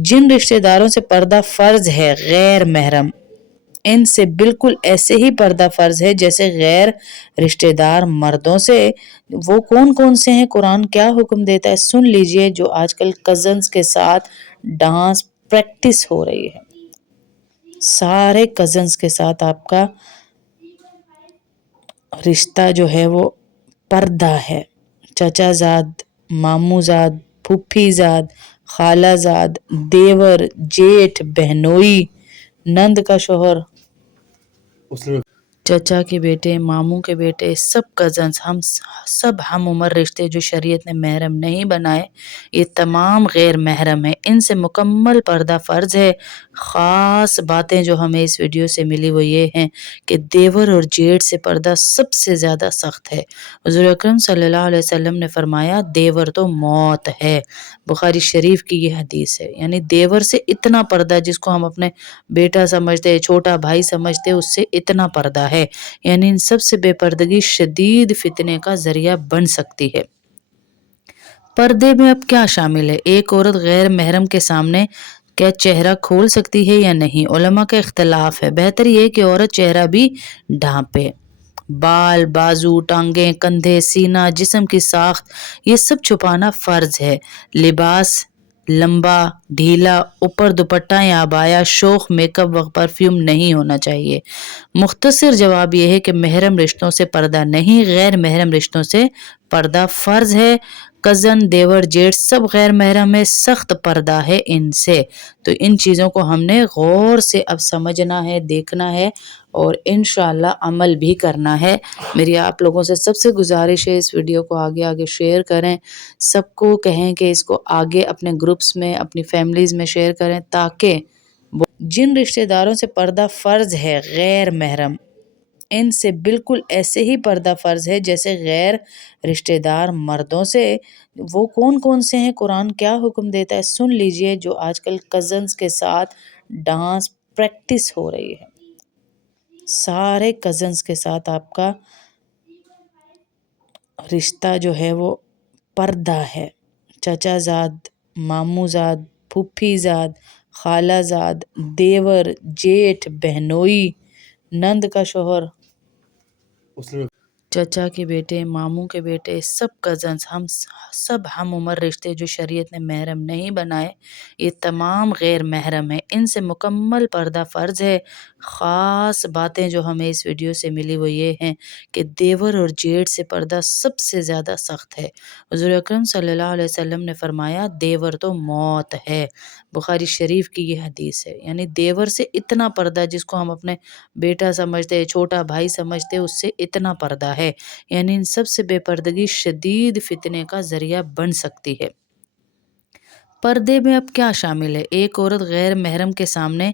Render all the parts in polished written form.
जिन रिश्तेदारों से पर्दा फर्ज है गैर महरम, इनसे बिल्कुल ऐसे ही पर्दा फर्ज है जैसे गैर रिश्तेदार मर्दों से। वो कौन कौन से हैं, कुरान क्या हुक्म देता है, सुन लीजिए। जो आजकल कजन्स के साथ डांस प्रैक्टिस हो रही है, सारे कजन्स के साथ आपका रिश्ता जो है वो पर्दा है। चचाजाद, मामूजाद, फूफीजाद, खालाजाद, देवर, जेठ, बहनोई, नंद का शोहर, चचा के बेटे, मामू के बेटे, सब कजन्स, सब हम उम्र रिश्ते जो शरीयत ने महरम नहीं बनाए, ये तमाम गैर महरम है। इनसे मुकम्मल पर्दा फर्ज है। ख़ास बातें जो हमें इस वीडियो से मिली वो ये हैं कि देवर और जेठ से पर्दा सबसे ज़्यादा सख्त है। हुज़ूर अकरम सल्लल्लाहु अलैहि वसल्लम ने फरमाया देवर तो मौत है। बुखारी शरीफ की ये हदीस है। यानी देवर से इतना पर्दा, जिसको हम अपने बेटा समझते, छोटा भाई समझते, उससे इतना पर्दा है। यानी इन सब से बेपर्दगी शदीद फितने का जरिया बन सकती है। पर्दे में अब क्या शामिल है? एक औरत गैर महरम के सामने क्या चेहरा खोल सकती है या नहीं? उलमा का इख्तलाफ है। बेहतर ये है कि औरत चेहरा भी ढांपे। बाल, बाजू, टांगे, कंधे, सीना, जिस्म की साख्त, ये सब छुपाना फर्ज है। लिबास लंबा, ढीला, ऊपर दुपट्टा या अबाया, शोख मेकअप व परफ्यूम नहीं होना चाहिए। मुख्तसर जवाब यह है कि महरम रिश्तों से पर्दा नहीं, गैर महरम रिश्तों से पर्दा फर्ज है। कज़न, देवर, जेठ सब गैर महरम है, सख्त पर्दा है इनसे। तो इन चीज़ों को हमने गौर से अब समझना है, देखना है और इंशाअल्लाह अमल भी करना है। मेरी आप लोगों से सबसे गुजारिश है, इस वीडियो को आगे आगे शेयर करें, सबको कहें कि इसको आगे अपने ग्रुप्स में, अपनी फैमिलीज़ में शेयर करें, ताकि जिन रिश्तेदारों से पर्दा फर्ज है गैर महरम, इनसे बिल्कुल ऐसे ही पर्दा फर्ज है जैसे गैर रिश्तेदार मर्दों से। वो कौन कौन से हैं, कुरान क्या हुक्म देता है, सुन लीजिए। जो आजकल कजन्स के साथ डांस प्रैक्टिस हो रही है, सारे कजन्स के साथ आपका रिश्ता जो है वो पर्दा है। चचाजाद, मामूजाद, फूफीजाद, खालाजाद, देवर, जेठ, बहनोई, नंद का शोहर, चचा के बेटे, मामू के बेटे, सब कजन्स, सब हम उम्र रिश्ते जो शरीयत ने महरम नहीं बनाए, ये तमाम गैर महरम है। इनसे मुकम्मल पर्दा फर्ज है। ख़ास बातें जो हमें इस वीडियो से मिली वो ये हैं कि देवर और जेठ से पर्दा सबसे ज़्यादा सख्त है। हुज़ूर अकरम सल्लल्लाहु अलैहि वसल्लम ने फरमाया देवर तो मौत है। बुखारी शरीफ की ये हदीस है। यानी देवर से इतना पर्दा, जिसको हम अपने बेटा समझते, छोटा भाई समझते, उससे इतना पर्दा है। यानी इन सब से बेपर्दगी शदीद फितने का जरिया बन सकती है। पर्दे में अब क्या शामिल है? एक औरत गैर महरम के सामने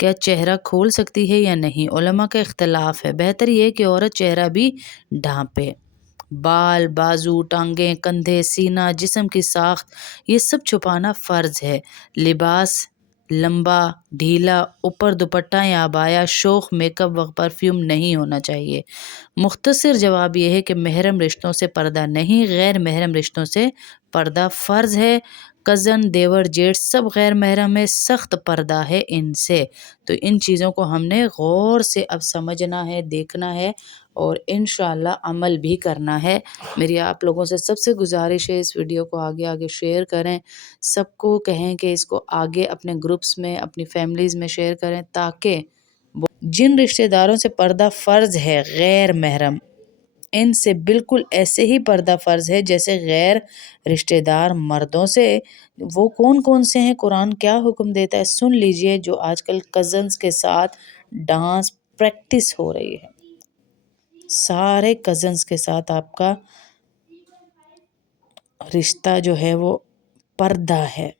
क्या चेहरा खोल सकती है या नहीं? उलमा का इख्तलाफ है। बेहतर ये है कि औरत चेहरा भी ढांपे। बाल, बाजू, टांगे, कंधे, सीना, जिस्म की साख्त, ये सब छुपाना फर्ज है। लिबास लंबा, ढीला, ऊपर दुपट्टा या अबाया, शोख मेकअप व परफ्यूम नहीं होना चाहिए। मुख्तसर जवाब यह है कि महरम रिश्तों से पर्दा नहीं, गैर महरम रिश्तों से पर्दा फर्ज है। कज़न, देवर, जेठ सब गैर महरम है, सख्त पर्दा है इनसे। तो इन चीज़ों को हमने गौर से अब समझना है, देखना है और इंशाअल्लाह अमल भी करना है। मेरी आप लोगों से सबसे गुजारिश है, इस वीडियो को आगे आगे शेयर करें, सबको कहें कि इसको आगे अपने ग्रुप्स में, अपनी फैमिलीज़ में शेयर करें, ताकि जिन रिश्तेदारों से पर्दा फर्ज है गैर महरम, इनसे बिल्कुल ऐसे ही पर्दा फर्ज है जैसे गैर रिश्तेदार मर्दों से। वो कौन कौन से हैं, कुरान क्या हुक्म देता है, सुन लीजिए। जो आजकल कजन्स के साथ डांस प्रैक्टिस हो रही है, सारे कजन्स के साथ आपका रिश्ता जो है वो पर्दा है।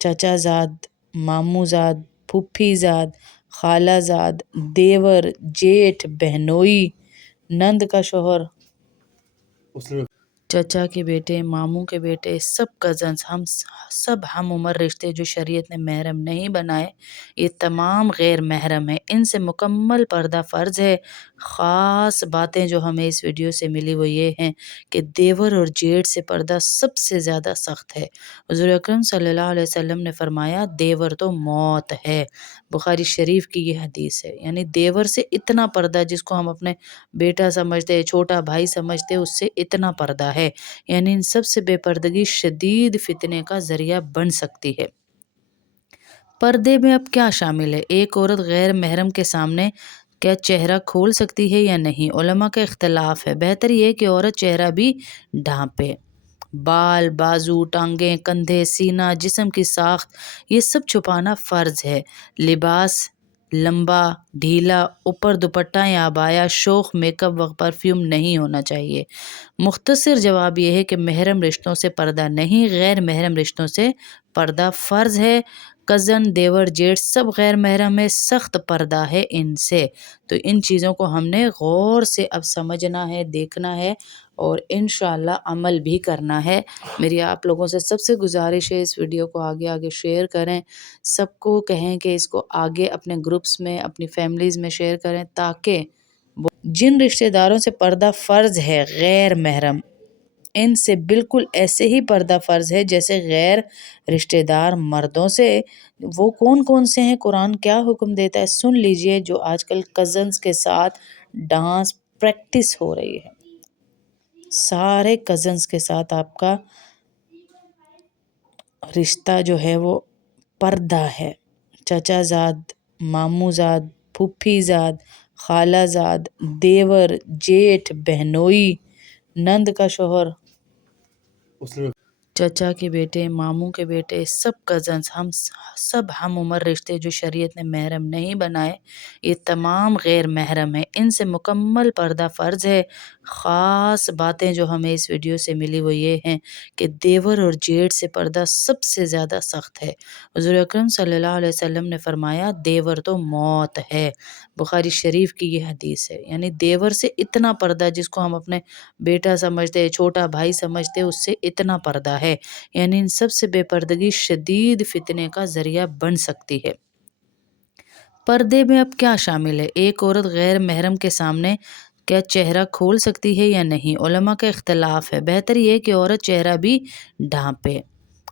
चचाजाद, मामूजाद, फूफीजाद, खालाजाद, देवर, जेठ, बहनोई, नंद का शोहर, چچا کے بیٹے، ماموں کے بیٹے، سب کزنس، سب ہم عمر رشتے جو شریعت نے محرم نہیں بنائے، یہ تمام غیر محرم ہیں، ان سے مکمل پردہ فرض ہے۔ خاص باتیں جو ہمیں اس ویڈیو سے ملی وہ یہ ہیں کہ دیور اور جیٹھ سے پردہ سب سے زیادہ سخت ہے۔ حضور اکرم صلی اللہ علیہ وسلم نے فرمایا دیور تو موت ہے، بخاری شریف کی یہ حدیث ہے۔ یعنی دیور سے اتنا پردہ، جس کو ہم اپنے بیٹا سمجھتے ہیں، چھوٹا بھائی سمجھتے ہیں، اس سے اتنا پردہ ہے۔ یعنی ان سب سے بے پردگی شدید فتنے کا ذریعہ بن سکتی ہے۔ پردے میں اب کیا شامل ہے؟ ایک عورت غیر محرم کے سامنے کیا چہرہ کھول سکتی ہے یا نہیں؟ علماء کا اختلاف ہے۔ بہتر یہ ہے کہ عورت چہرہ بھی ڈھانپے۔ بال، بازو، ٹانگیں، کندھے، سینہ، جسم کی ساخت، یہ سب چھپانا فرض ہے۔ لباس لمبا، ڈھیلا، اوپر دوپٹہ یا عبایا، شوخ میک اپ و پرفیوم نہیں ہونا چاہیے۔ مختصر جواب یہ ہے کہ محرم رشتوں سے پردہ نہیں، غیر محرم رشتوں سے پردہ فرض ہے۔ کزن، دیور، جیٹھ سب غیر محرم ہے، سخت پردہ ہے ان سے۔ تو ان چیزوں کو ہم نے غور سے اب سمجھنا ہے، دیکھنا ہے اور انشاءاللہ عمل بھی کرنا ہے۔ میری آپ لوگوں سے سب سے گزارش ہے اس ویڈیو کو آگے آگے شیئر کریں، سب کو کہیں کہ اس کو آگے اپنے گروپس میں، اپنی فیملیز میں شیئر کریں، تاکہ جن رشتہ داروں سے پردہ فرض ہے غیر محرم، ان سے بالکل ایسے ہی پردہ فرض ہے جیسے غیر رشتہ دار مردوں سے۔ وہ کون کون سے ہیں، قرآن کیا حکم دیتا ہے، سن لیجئے۔ جو آج کل کزنز کے ساتھ ڈانس پریکٹس ہو رہی ہے، سارے کزنز کے ساتھ آپ کا رشتہ جو ہے وہ پردہ ہے۔ چچا زاد، ماموں زاد، پھوپھی زاد، خالہ زاد، دیور، جیٹھ، بہنوئی، نند کا شوہر، چچا کے بیٹے، ماموں کے بیٹے، سب کزنس، سب ہم عمر رشتے جو شریعت نے محرم نہیں بنائے، یہ تمام غیر محرم ہیں، ان سے مکمل پردہ فرض ہے۔ خاص باتیں جو ہمیں اس ویڈیو سے ملی وہ یہ ہیں کہ دیور اور جیٹھ سے پردہ سب سے زیادہ سخت ہے۔ حضور اکرم صلی اللہ علیہ وسلم نے فرمایا دیور تو موت ہے، بخاری شریف کی یہ حدیث ہے۔ یعنی دیور سے اتنا پردہ، جس کو ہم اپنے بیٹا سمجھتے ہیں، چھوٹا بھائی سمجھتے ہیں، اس سے اتنا پردہ ہے۔ یعنی ان سب سے بے پردگی شدید فتنے کا ذریعہ بن سکتی ہے۔ پردے میں اب کیا شامل ہے؟ ایک عورت غیر محرم کے سامنے کیا چہرہ کھول سکتی ہے یا نہیں؟ علماء کا اختلاف ہے۔ بہتر یہ ہے کہ عورت چہرہ بھی ڈھانپے۔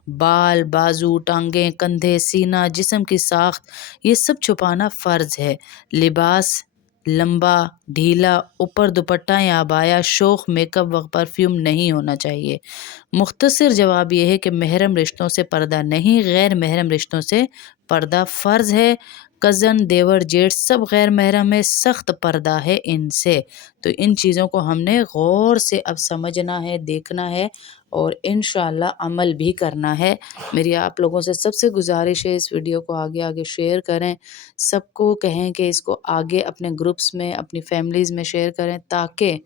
بال، بازو، ٹانگیں، کندھے، سینہ، جسم کی ساخت، یہ سب چھپانا فرض ہے۔ لباس لمبا، ڈھیلا، اوپر دوپٹہ یا عبایا، شوخ میک اپ و پرفیوم نہیں ہونا چاہیے۔ مختصر جواب یہ ہے کہ محرم رشتوں سے پردہ نہیں، غیر محرم رشتوں سے پردہ فرض ہے۔ کزن، دیور، جیٹھ سب غیر محرم ہے، سخت پردہ ہے ان سے۔ تو ان چیزوں کو ہم نے غور سے اب سمجھنا ہے، دیکھنا ہے اور انشاءاللہ عمل بھی کرنا ہے۔ میری آپ لوگوں سے سب سے گزارش ہے اس ویڈیو کو آگے آگے شیئر کریں، سب کو کہیں کہ اس کو آگے اپنے گروپس میں، اپنی فیملیز میں شیئر کریں، تاکہ